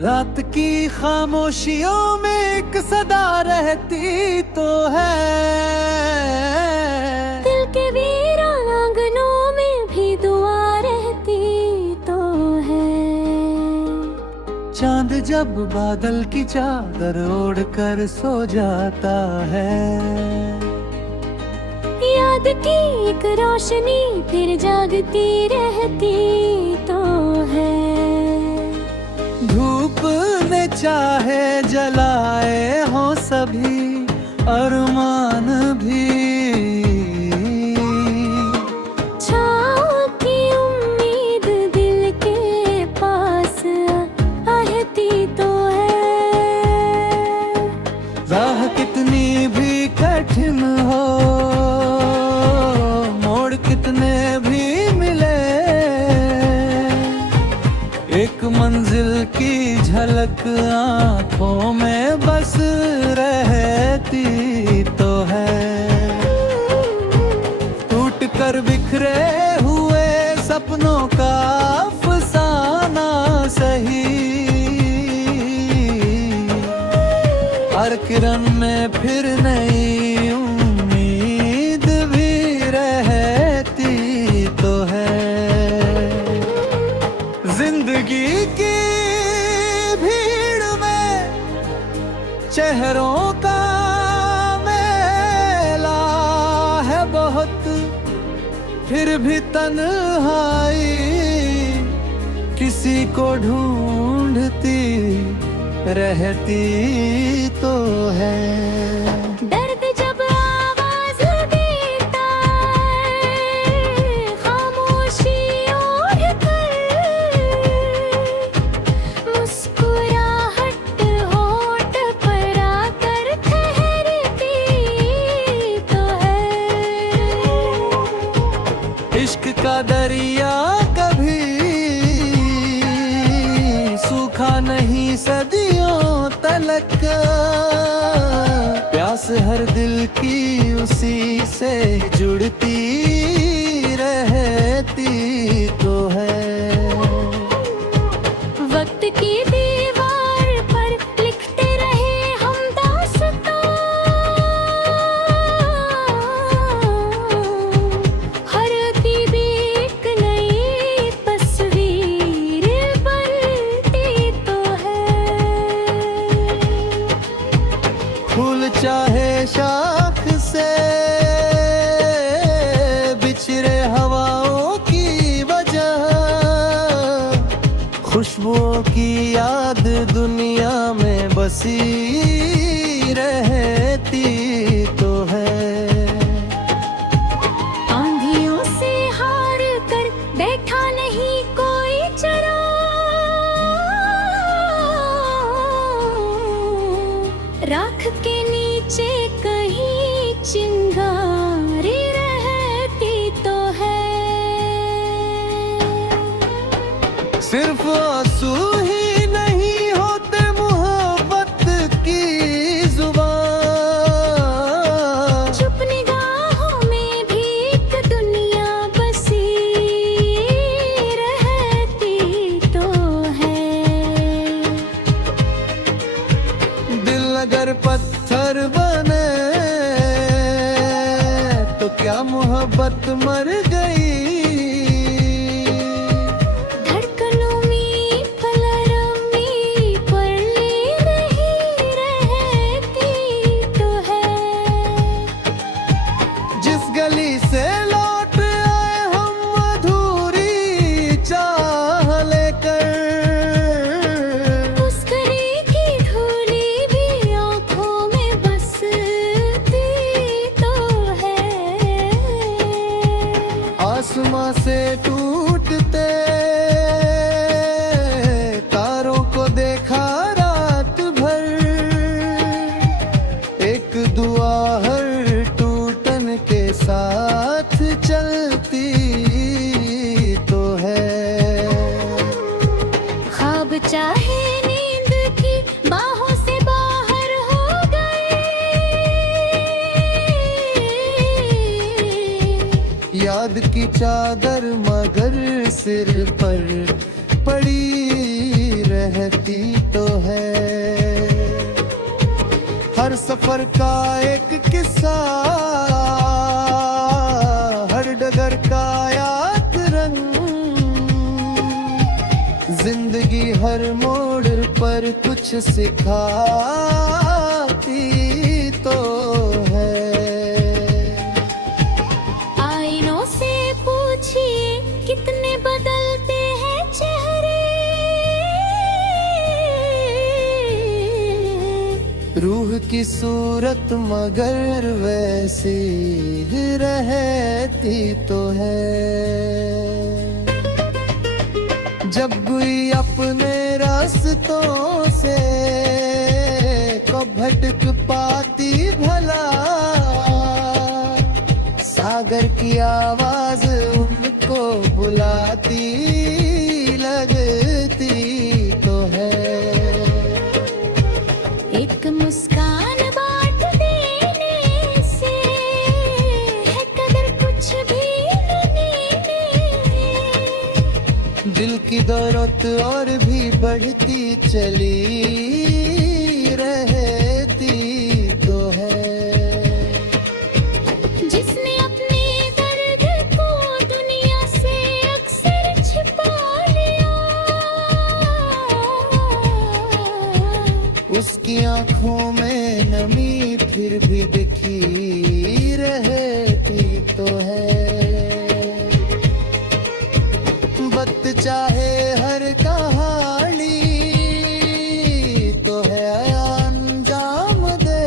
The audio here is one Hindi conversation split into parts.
रात की खामोशियों में एक सदा रहती तो है। दिल के वीरान आंगनों में भी दुआ रहती तो है। चांद जब बादल की चादर ओढ़ कर सो जाता है, याद की एक रोशनी फिर जागती रहती तो है। धूप ने चाहे जलाए हो सभी अरमान भी, छाँव की उम्मीद दिल के पास आहती तो है। राह कितनी भी कठिन हो, मोड़ कितने भी मिले, एक मंजिल की झलक आंखों में बस रहती तो है। टूट कर बिखरे हुए सपनों का अफसाना सही, हर किरण में फिर नई उम्मीद भी रहती तो है। जिंदगी की भीड़ में चेहरों का मेला है बहुत, फिर भी तन्हाई किसी को ढूंढती रहती तो है। दर्द जब आवाज देता है, खामोशी ओढ़ कर, मुस्कुराहट होठ पर आकर ठहरती तो है। इश्क का दरिया कभी सूखा नहीं सदियों तलक, प्यास हर दिल की उसी से जुड़ती रहती तो है। वक्त की दीवार पर लिखते रहे हम दास्तां, हर की भी एक नई तस्वीर बनती तो है। फूल चाहे शाख से बिछड़े हवाओं की वजह, खुशबुओं की याद दुनिया में बसी रहती तो है। आंधियों से हार कर बैठा नहीं कोई चरा, राख के नीचे कहीं चिंगारी रहती तो है। सिर्फ आंसू ही नहीं होते मोहब्बत की जुबान, चुप निगाहों में भी एक दुनिया बसी रहती तो है। दिल अगर पत्थर बने तो क्या मोहब्बत मर गई। धड़कनों में पलरमी पड़े नहीं रहती तो है। जिस गली से लौट आए हम अधूरी चाह लेकर, उस गली की धूली भी आँखों में बसती तो है। आसमां से टूटते तारों को देखा रात भर, एक दुआ हर टूटन के साथ चलती तो है। ख्वाब चाहे नींद की बाहों से बाहर हो गए, याद की चादर मगर सिर पर पड़ी रहती तो हर सफर का एक किस्सा, हर डगर का याद रंग, जिंदगी हर मोड़ पर कुछ सिखाती तो है। आईनों से पूछिए कितने बदलते हैं चेहरे, रूह की सूरत मगर वैसी ही रहती तो है। जब कोई अपने रास्तों से कब भटक पाती भला, सागर की आवाज उनको बुलाती लगती तो है। एक मुस्कान बांट देने से है कदर कुछ भी नहीं। दिल की दौलत और भी बढ़ती चली रहती तो है। जिसने अपने दर्द को दुनिया से अक्सर छिपा लिया, उसकी आंखों में नमी फिर भी दिखी रहती तो है। वक्त चाहे हर कहानी तो है अंजाम दे,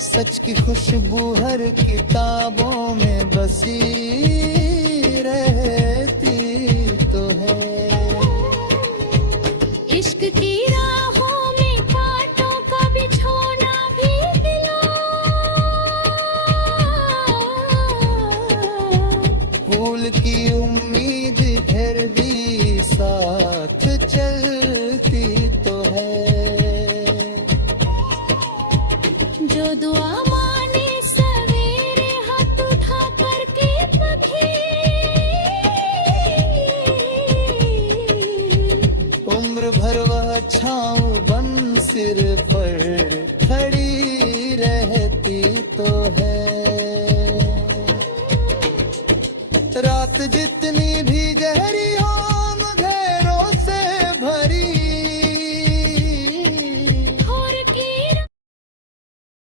सच की खुशबू हर किताबों में बसी रहती तो है। इश्क की राहों में कांटों का बिछोना भी दिला, फूल की उम्मीद फिर भी साथ चलती तो है। जो दुआ